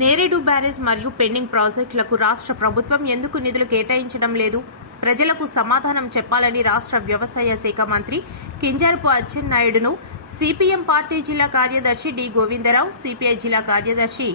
నేరేడు బ్యారేజ్ మరియు పెండింగ్ ప్రాజెక్టులకు రాష్ట్ర ప్రభుత్వం ఎందుకు నిధులు కేటాయించడం లేదు? ప్రజలకు సమాధానం చెప్పాలని రాష్ట్ర వ్యవసాయ శాఖ మంత్రి కింజరాపు అచ్చెన్నాయుడును సిపిఎం పార్టీ జిల్లా కార్యదర్శి డి గోవిందరావు, సిపిఐ జిల్లా కార్యదర్శి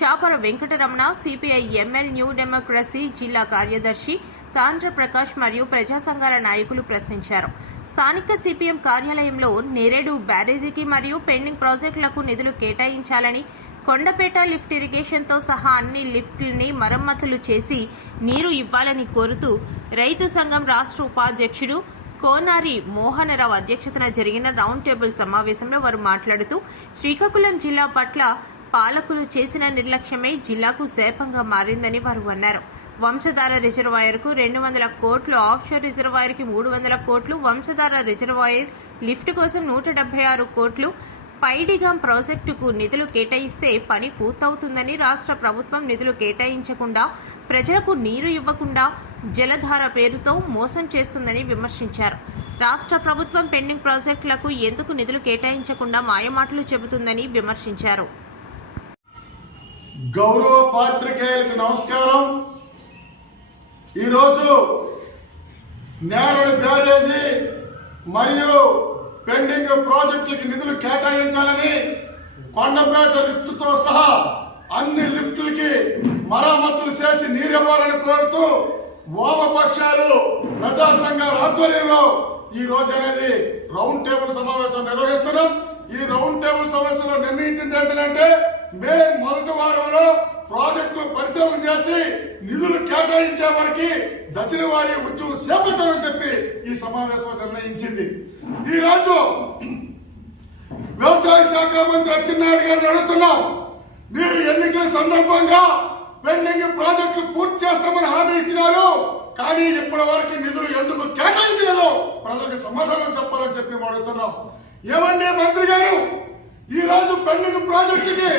Chapara Venkataramana, CPI ML new democracy జిల్లా కార్యదర్శి తాండ్ర ప్రకాష్ మరియు ప్రజా సంఘాల నాయకులు ప్రశ్నించారు. స్థానిక సిపిఎం కార్యాలయంలో నేరేడు బ్యారేజీకి మరియు పెండింగ్ ప్రాజెక్టులకు నిధులు కేటాయించాలని, కొండపేట లిఫ్ట్ ఇరిగేషన్తో సహా అన్ని లిఫ్ట్లని మరమ్మతులు చేసి నీరు ఇవ్వాలని కోరుతూ రైతు సంఘం రాష్ట్ర ఉపాధ్యక్షుడు కోనారి మోహనరావు అధ్యక్షతన జరిగిన రౌండ్ టేబుల్ సమావేశంలో వారు మాట్లాడుతూ శ్రీకాకుళం జిల్లా పట్ల పాలకులు చేసిన నిర్లక్ష్యమే జిల్లాకు శాపంగా మారిందని వారు అన్నారు. వంశధార రిజర్వాయర్కు 200 కోట్లు, ఆఫ్షోర్ రిజర్వాయర్కి 300 కోట్లు, వంశధార రిజర్వాయర్ లిఫ్ట్ కోసం 176 కోట్లు, పైడిగాం ప్రాజెక్టుకు నిధులు కేటాయిస్తే పని పూర్తవుతుందని రాష్ట్ర ప్రభుత్వం నిధులు కేటాయించకుండా ప్రజలకు నీరు ఇవ్వకుండా జలధార పేరుతో మోసం చేస్తుందని విమర్శించారు. రాష్ట్ర ప్రభుత్వం పెండింగ్ ప్రాజెక్టులకు ఎందుకు నిధులు కేటాయించకుండా మాయమాటలు చెబుతుందని విమర్శించారు. గౌరవ పాత్రికేయులకు నమస్కారం. ఈరోజు నేరేడు బ్యారేజీ మరియు పెండింగ్ ప్రాజెక్టులకి నిధులు కేటాయించాలని, కొండపేట లిఫ్ట్తో సహా అన్ని లిఫ్టులకి మరమ్మతులు చేసి నీరివ్వాలని కోరుతూ వామపక్షాలు ప్రజా సంఘాల ఆధ్వర్యంలో ఈ రోజు అనేది రౌండ్ టేబుల్ సమావేశం నిర్వహిస్తున్నాం. ఈ రౌండ్ టేబుల్ సమావేశంలో నిర్ణయించింది ఏంటంటే మే మొదటి వారంలో ప్రాజెక్టులు పరిశీలన చేసి నిధులు కేటాయించే వారికి దశల వారి ఉద్యోగం చేపట్టాలని చెప్పి ఈ సమావేశం నిర్ణయించింది. ఈ రోజు వ్యవసాయ శాఖ మంత్రి అచ్చెన్నాయుడు గారిని అడుగుతున్నాం, మీరు ఎన్నికల సందర్భంగా పెండింగ్ ప్రాజెక్టులు పూర్తి చేస్తామని హామీ ఇచ్చినారు, కానీ ఇప్పటి వరకు నిధులు ఎందుకు కేటాయించలేదు? ప్రజలకు సమాధానం చెప్పాలని చెప్పి అడుగుతున్నాం. ఏమండి మంత్రి గారు, ఈ రోజు పెండింగ్ ప్రాజెక్టులకి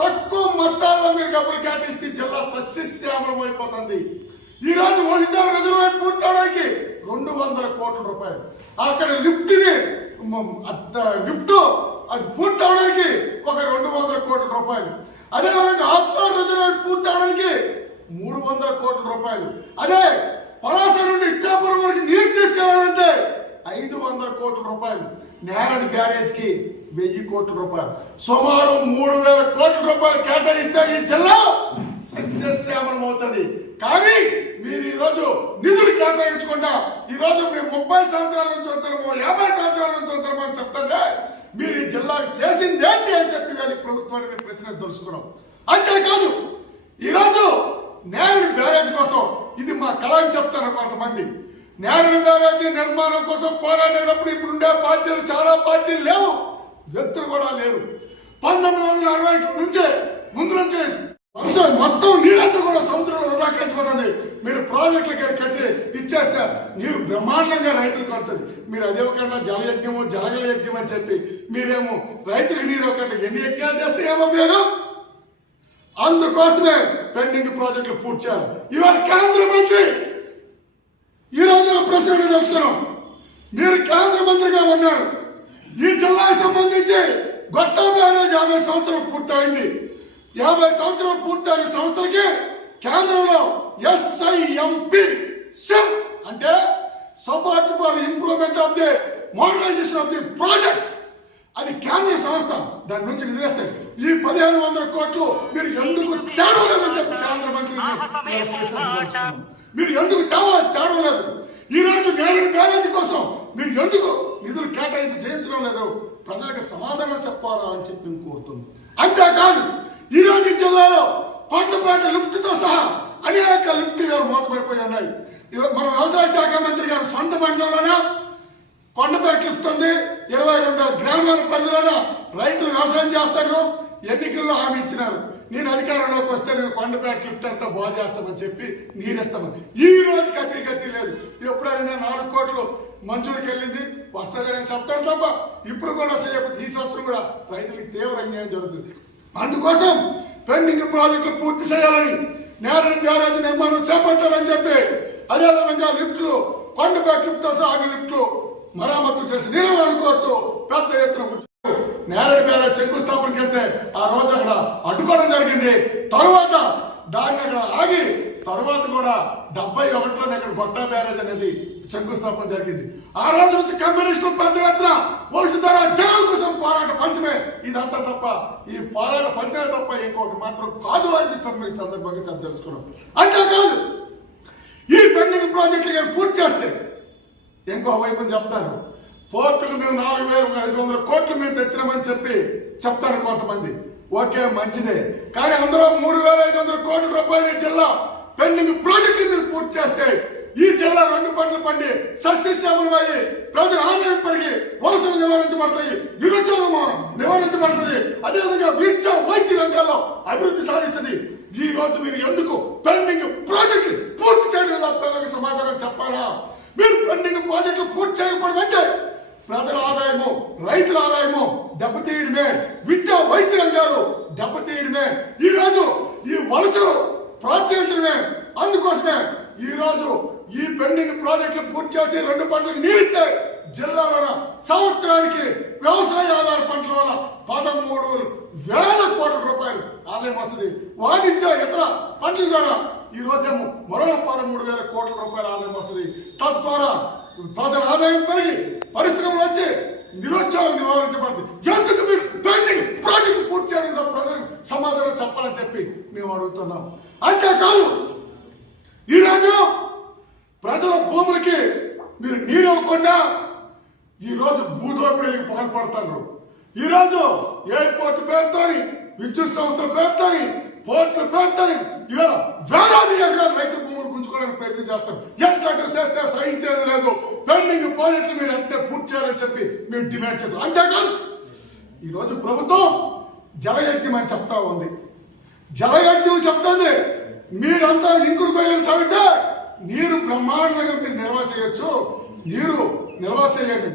తక్కువ మొత్తాల్లో మీరు డబ్బులు కేటాయిస్తే జిల్లా సస్యశ్యామలం అయిపోతుంది. ఈ రోజు వంశధార రిజర్వాయర్ పూర్తవడానికి 200 కోట్ల రూపాయలు, అక్కడ లిఫ్ట్ అది పూర్తవడానికి ఒక 200 కోట్ల రూపాయలు, అదేవిధంగా ఆఫ్షోర్ రిజర్వాయర్ పూర్తవడానికి 300 కోట్ల రూపాయలు, అదే పలాస నుండి ఇచ్చాపురం వరకు నీరు తీసుకెళ్లాలంటే 500 కోట్ల రూపాయలు, నేరేడు బ్యారేజ్ కి 1000 కోట్ల రూపాయలు, సుమారు 3000 కోట్ల రూపాయలు కేటాయిస్తే ఈ జిల్లా సస్యశ్యామలం అవుతుంది. కానీ మీరు ఈ రోజు నిధులు కేటాయించకుండా ఈ రోజు మేము 30 సంవత్సరాల నుంచి వస్తున్నామో 50 సంవత్సరాల నుంచి వస్తున్నామో అని చెప్తుంటే మీరు ఈ జిల్లాకు చేసింది ఏంటి అని చెప్పి కానీ ప్రభుత్వాన్ని మేము ప్రశ్న తెలుసుకున్నాం. అంతేకాదు ఈరోజు నేరేడు బ్యారేజ్ కోసం ఇది మా కళ అని చెప్తారు కొంతమంది. నేరేడు బ్యారేజీ నిర్మాణం కోసం పోరాడేటప్పుడు ఇప్పుడుండే పార్టీలు చాలా పార్టీలు లేవు, వ్యక్తులు కూడా లేరు. 1960 నుంచే ముందు నుంచే మొత్తం నీరంతా కూడా సముద్రంలో వృధాకరించిపోతుంది. మీరు ప్రాజెక్టులు కట్టి ఇచ్చేస్తే నీరు బ్రహ్మాండంగా రైతులకు వస్తుంది. మీరు అదే ఒకటి జలయజ్ఞము జలగల యజ్ఞం అని చెప్పి మీరేమో రైతులకు నీరు ఒకటి ఎన్ని యజ్ఞాలు చేస్తే ఏమో ఉపయోగం? అందుకోసమే పెండింగ్ ప్రాజెక్టులు పూర్తి చేయాలి. ఇవాళ కేంద్ర మంత్రి ఈ రోజు ప్రశ్న తెలుసుకున్నాం, మీరు కేంద్ర మంత్రిగా ఉన్నారు. ఈ జిల్లాకు సంబంధించి గొట్టా బ్యారేజ్ 50 సంవత్సరాలు పూర్తయింది. 50 సంవత్సరాలు పూర్తయిన సంస్థలకి కేంద్రంలో SIMP అంటే support for improvement of the modernisation of the projects, అది కేంద్ర సంస్థ. దాని నుంచి నిధులేస్తాయి. ఈ 1500 కోట్లు మీరు ఎందుకు తేడవలేదని చెప్పి కేంద్ర మంత్రి మీరు ఎందుకు తేడవలేదు? ఈ రోజు నేరేడు బ్యారేజీ కోసం మీరు ఎందుకు నిధులు కేటాయింపు చేయించడం లేదు? ప్రజలకు సమాధానం చెప్పాలా అని చెప్పి కోరుతున్నాం. అంతేకాదు ఈ రోజు జిల్లాలో కొండపేట లిఫ్ట్ తో సహా అనేక లిఫ్ట్ మూతపడిపోయి ఉన్నాయి. మన వ్యవసాయ శాఖ మంత్రి గారు సొంత మండలంలోనే కొండపేట లిఫ్ట్ ఉంది. 22 గ్రామాల పరిధిలోన రైతులు వ్యవసాయం చేస్తారు. ఎన్నికల్లో హామీ ఇచ్చినారు, నేను అధికారంలోకి వస్తే నేను కొండపేట లిఫ్ట్ అంతా బాగు చేస్తామని చెప్పి నీరేస్తామని. ఈ రోజు గతి లేదు. ఎప్పుడైనా 4 కోట్లు మంజూరుకి వెళ్ళింది వస్తుందని చెప్తారు తప్ప ఇప్పుడు కూడా ఈ సంవత్సరం కూడా రైతులకు తీవ్ర అన్యాయం జరుగుతుంది. అందుకోసం పెండింగ్ ప్రాజెక్టులు పూర్తి చేయాలని, నేరేడు బ్యారేజీ నిర్మాణం చేపట్టాలని చెప్పి, అదేవిధంగా లిఫ్ట్లు కొండపేట లిఫ్ట్తో సహా లిఫ్ట్లు మరమ్మతులు చేసి నిర్వహణ కోరుతూ పెద్ద ఎత్తున నేరేడు బ్యారేజ్ శంకుస్థాపనకి వెళ్తే ఆ రోజు అక్కడ అడ్డుకోవడం జరిగింది. జరిగింది. తర్వాత దాన్ని అక్కడ ఆగి తర్వాత కూడా 71లో అక్కడ గొట్టా బ్యారేజ్ అనేది శంకుస్థాపన జరిగింది. ఆ రోజు నుంచి కమ్యూనిస్టులు పెద్ద ఎత్తున వలసదార జనాల కోసం పోరాట ఫలితమే ఇదంతా తప్ప ఈ పోరాట ఫలితమే తప్ప ఇంకొకటి మాత్రం కాదు అని సందర్భంగా తెలుసుకున్నాం. అంతేకాదు ఈ పెండింగ్ ప్రాజెక్టులు పూర్తి చేస్తే ఇంకో వైపు చెప్తాను, పోర్టులు మేము 4,500 కోట్లు మేము తెచ్చినామని చెప్పి చెప్తారు కొంతమంది. ఓకే, మంచిదే. కానీ అందులో 3,500 కోట్ల రూపాయల జిల్లా పెండింగ్ ప్రాజెక్టులు మీరు పూర్తి చేస్తే ఈ జిల్లా 2 పంటలు పండి సస్యశ్యామలమయ్యి ప్రజల ఆదాయం పెరిగి వలసలు నివారించబడతాయి, నిరుద్యోగం నివారించబడుతుంది, అదేవిధంగా విద్య వైద్య రంగాల్లో అభివృద్ధి సాధిస్తుంది. ఈ రోజు మీరు ఎందుకు పెండింగ్ ప్రాజెక్టులు పూర్తి చేయడం ప్రజలకు సమాధానం చెప్పాలా? మీరు పెండింగ్ ప్రాజెక్టులు పూర్తి చేయకపోవడం అయితే ప్రజల ఆదాయము, రైతుల ఆదాయము దెబ్బతీయడమే, విద్యా వైద్య రంగాలు దెబ్బతీయడమే, ఈ రోజు ఈ వలసలు ప్రోత్సహించడమే. అందుకోసమే ఈ రోజు ఈ పెండింగ్ ప్రాజెక్టులు పూర్తి చేసి 2 పంటలకు నీరిస్తే జిల్లాలో సంవత్సరానికి వ్యవసాయ ఆధార పంటల వల్ల 13,000 కోట్ల రూపాయలు ఆదాయం వస్తుంది. వాణిజ్య ఇతర పంటల ద్వారా ఈ రోజేమో మరో 13,000 కోట్ల రూపాయల ఆదాయం వస్తుంది. తద్వారా ప్రజల ఆదాయం పెరిగి పరిశ్రమలు వచ్చి నిరుద్యోగం నివారించబడుతుంది. ఎందుకు మీరు పెండింగ్ ప్రాజెక్టు పూర్తి చేయడం ప్రజలకు సమాధానం చెప్పాలని చెప్పి మేము అడుగుతున్నాం. అంతేకాదు ఈరోజు ప్రజల భూములకి మీరు నీరు ఇవ్వకుండా ఈరోజు భూదోపిడీకి పాల్పడతారు. ఈరోజు ఎయిర్పోర్ట్ పేరుతోని, విద్యుత్ సంస్థల పేరుతోని, పోర్టుల పేరుతోని ఇవాళ వేలాది ఎకరాలు రైతు భూములు గుంజుకోవడానికి ప్రయత్నం చేస్తారు. ఎట్లా చేస్తే సహించేది లేదు. పెండింగ్ ప్రాజెక్టులు మీరు అంటే పూర్తి చేయాలని చెప్పి మేము డిమాండ్ చేస్తాం. అంతేకాదు ఈరోజు ప్రభుత్వం జలయజ్ఞం అని చెప్తా ఉంది. జలయజ్ఞం చెప్తుంది మీరంతా ఇంకుడు గొయ్యలు తవ్వితే నీరు బ్రహ్మాండంగా మీరు నిల్వ చేయొచ్చు, నీరు నిల్వ చేయండి.